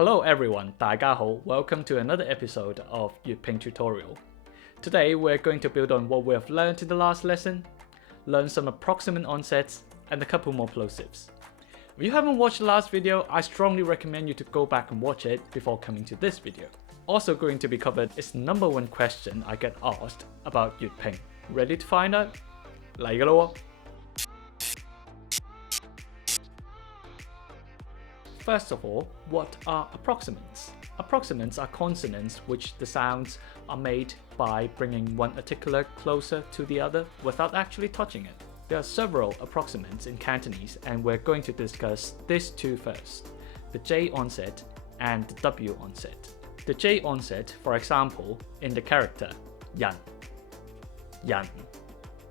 Hello everyone, 大家好, welcome to another episode of Jyutping tutorial. Today we're going to build on what we have learned in the last lesson, learn some approximant onsets, and a couple more plosives. If you haven't watched the last video, I strongly recommend you to go back and watch it before coming to this video. Also going to be covered is the number one question I get asked about Jyutping. Ready to find out? 嚟㗎咯喎! First of all, what are approximants? Approximants are consonants which the sounds are made by bringing one articular closer to the other without actually touching it. There are several approximants in Cantonese and we're going to discuss these two first, the J onset and the W onset. The J onset, for example, in the character yan,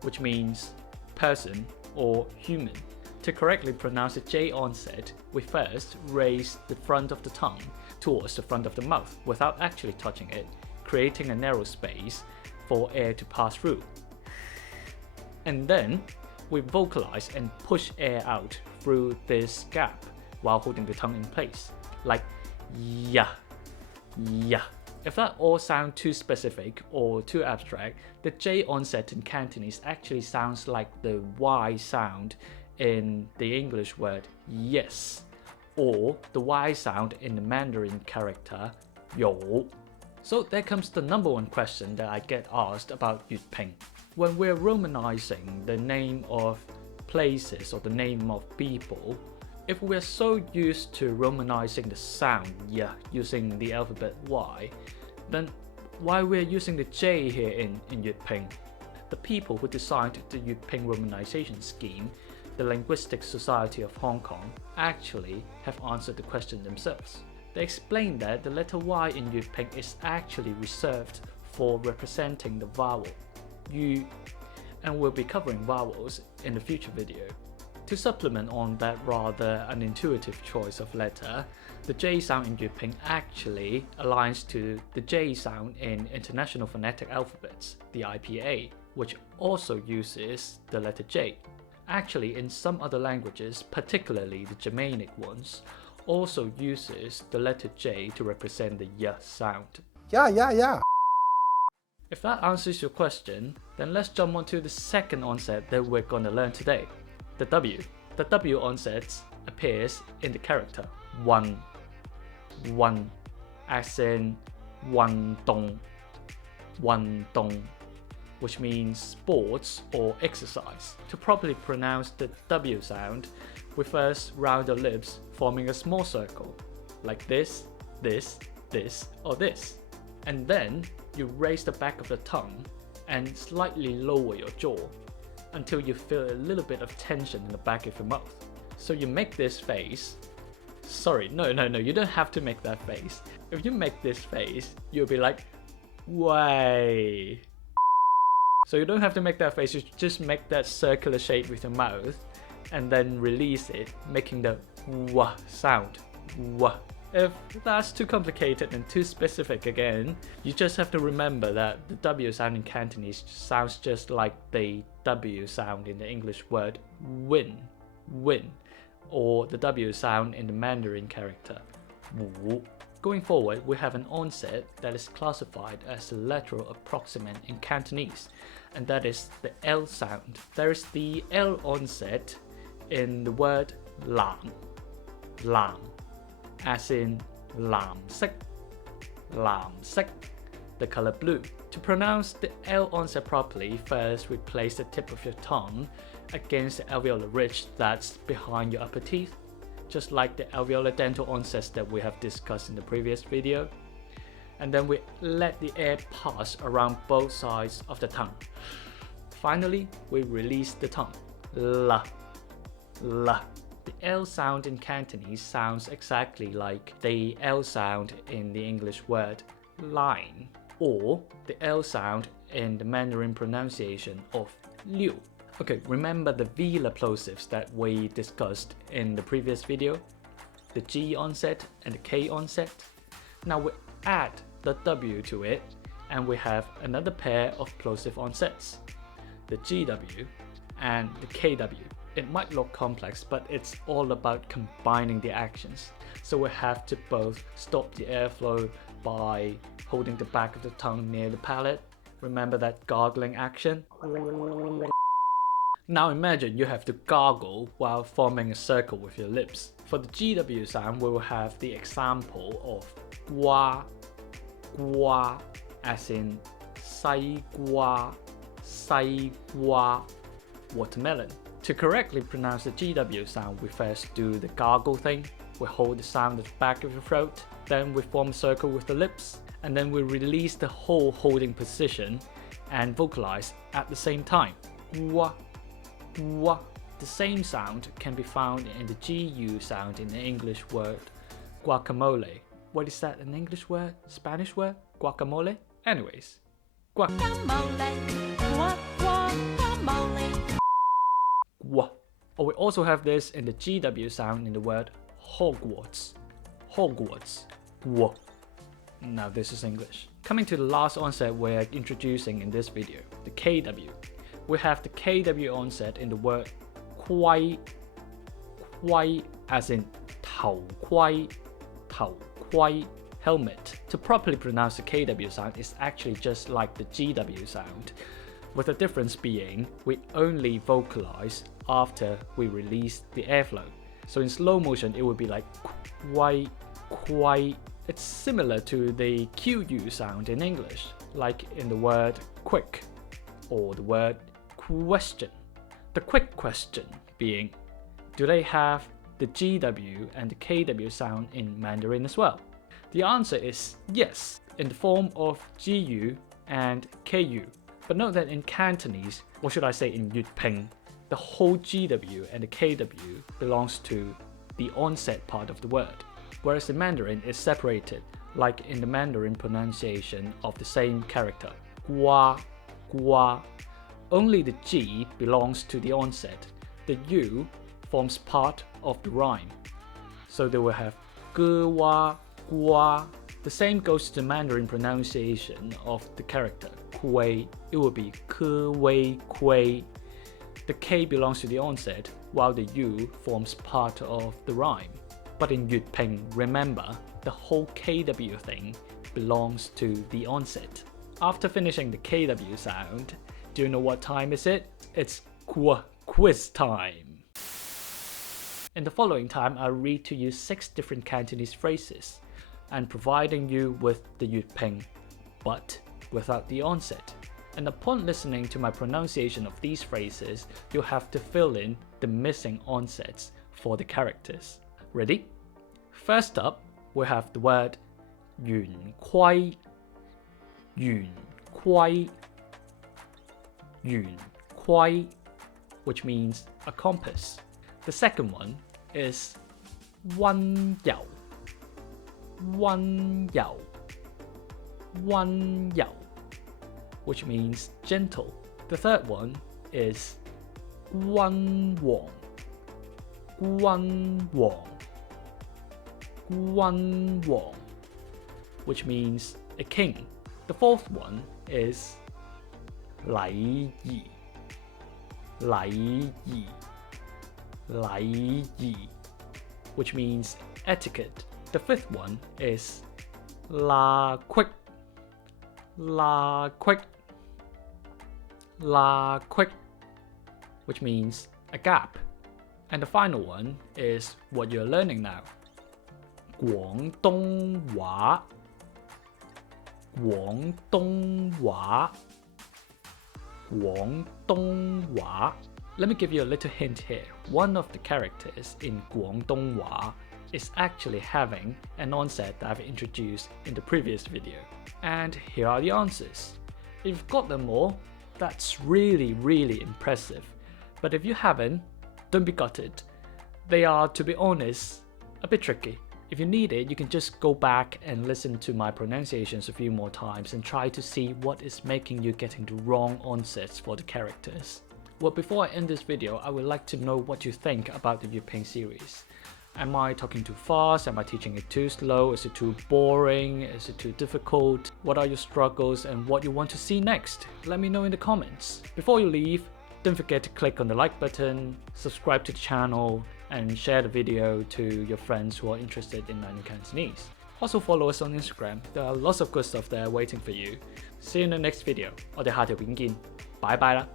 which means person or human. To correctly pronounce the J onset, we first raise the front of the tongue towards the front of the mouth without actually touching it, creating a narrow space for air to pass through. And then we vocalize and push air out through this gap while holding the tongue in place, like ya, ya. If that all sounds too specific or too abstract, the J onset in Cantonese actually sounds like the Y sound in the English word yes, or the Y sound in the Mandarin character 有. So there comes the number one question that I get asked about Jyutping. When we're romanizing the name of places or the name of people, if we're so used to romanizing the sound yeah using the alphabet Y, then why we're using the J here in Jyutping? The people who designed the Jyutping romanization scheme, the Linguistic Society of Hong Kong, actually have answered the question themselves. They explained that the letter Y in Jyutping is actually reserved for representing the vowel Yu, and we'll be covering vowels in the future video. To supplement on that rather unintuitive choice of letter, the J sound in Jyutping actually aligns to the J sound in International Phonetic Alphabets, the IPA, which also uses the letter J. Actually, in some other languages, particularly the Germanic ones, also uses the letter J to represent the Y sound. Yeah. If that answers your question, then let's jump on to the second onset that we're going to learn today, the W. The W onset appears in the character one, as in one dong, which means sports or exercise. To properly pronounce the W sound, we first round our lips, forming a small circle, like this, or this. And then you raise the back of the tongue and slightly lower your jaw until you feel a little bit of tension in the back of your mouth. So you make this face. Sorry, no, you don't have to make that face. If you make this face, you'll be like, way. So you don't have to make that face, you just make that circular shape with your mouth and then release it, making the wah sound, wah. If that's too complicated and too specific again, you just have to remember that the W sound in Cantonese sounds just like the W sound in the English word win, or the W sound in the Mandarin character wu. Going forward, we have an onset that is classified as a lateral approximant in Cantonese, and that is the L sound. There is the L onset in the word lam, as in lam sek, the color blue. To pronounce the L onset properly, first we place the tip of your tongue against the alveolar ridge that's behind your upper teeth, just like the alveolar dental onsets that we have discussed in the previous video. And then we let the air pass around both sides of the tongue. Finally, we release the tongue. La. The L sound in Cantonese sounds exactly like the L sound in the English word line, or the L sound in the Mandarin pronunciation of liu. Okay, remember the Velar plosives that we discussed in the previous video? The G onset and the K onset? Now we add the W to it and we have another pair of plosive onsets, the GW and the KW. It might look complex, but it's all about combining the actions. So we have to both stop the airflow by holding the back of the tongue near the palate. Remember that gargling action? Now imagine you have to gargle while forming a circle with your lips. For the GW sound, we will have the example of gua, gua, as in sai gua, watermelon. To correctly pronounce the GW sound, we first do the gargle thing. We hold the sound at the back of your throat, then we form a circle with the lips, and then we release the whole holding position and vocalize at the same time. Gua, gua. The same sound can be found in the GU sound in the English word guacamole. What is that, an English word? Spanish word? Guacamole? Anyways, guacamole, guacamole. Gua. Or we also have this in the GW sound in the word Hogwarts. Hogwarts. Gua. Now this is English. Coming to the last onset we're introducing in this video, the KW. We have the KW onset in the word Kwai, Kwai as in Tao Kwai, Tao Kwai, helmet. To properly pronounce the KW sound is actually just like the GW sound, with the difference being we only vocalize after we release the airflow. So in slow motion it would be like Kwai, Kwai. It's similar to the QU sound in English, like in the word quick or the word question. The quick question being, do they have the GW and the KW sound in Mandarin as well? The answer is yes, in the form of GU and KU. But note that in Cantonese, or should I say in Jyutping, the whole GW and the KW belongs to the onset part of the word, whereas in Mandarin is separated, like in the Mandarin pronunciation of the same character, gua, gua. Only the G belongs to the onset. The U forms part of the rhyme. So they will have gua, gua. The same goes to the Mandarin pronunciation of the character kui. It will be kui, kui. The K belongs to the onset, while the U forms part of the rhyme. But in Jyutping, remember, the whole KW thing belongs to the onset. After finishing the KW sound, do you know what time is it? It's quiz time. In the following time, I'll read to you 6 different Cantonese phrases and providing you with the Jyutping, but without the onset. And upon listening to my pronunciation of these phrases, you'll have to fill in the missing onsets for the characters. Ready? First up, we have the word yun kwai, yun kwai, yun kwai, which means a compass. The second one is wan yao, wan yao, wan yao, which means gentle. The third one is guan wang, guan wang, guan wang, which means a king. The fourth one is lai yi, lai yi, lai yi, which means etiquette. The fifth one is la quick, la quick, la quick, which means a gap. And the final one is what you're learning now. Guangdonghua, Guangdonghua, Guangdonghua. Let me give you a little hint here. One of the characters in Guangdonghua is actually having an onset that I've introduced in the previous video. And here are the answers. If you've got them all, that's really impressive. But if you haven't, don't be gutted. They are, to be honest, a bit tricky. If you need it, you can just go back and listen to my pronunciations a few more times and try to see what is making you getting the wrong onsets for the characters. Well, before I end this video, I would like to know what you think about the Jyutping series. Am I talking too fast? Am I teaching it too slow? Is it too boring? Is it too difficult? What are your struggles and what you want to see next? Let me know in the comments. Before you leave, Don't forget to click on the like button, subscribe to the channel, and share the video to your friends who are interested in learning Cantonese. Also follow us on Instagram, there are lots of good stuff there waiting for you. See you in the next video, 我哋下條片見，拜拜啦！